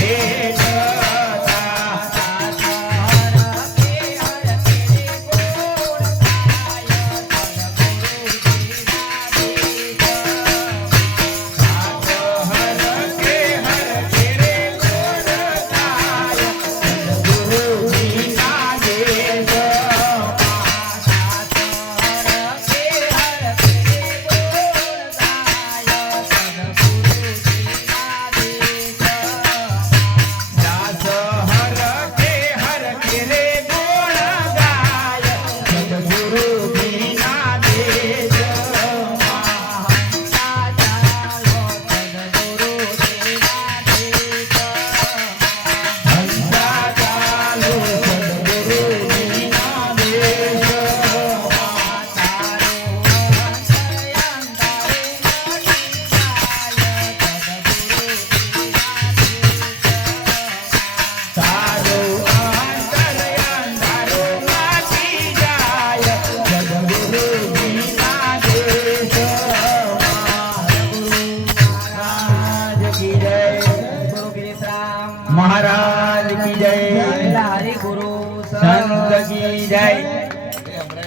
महाराज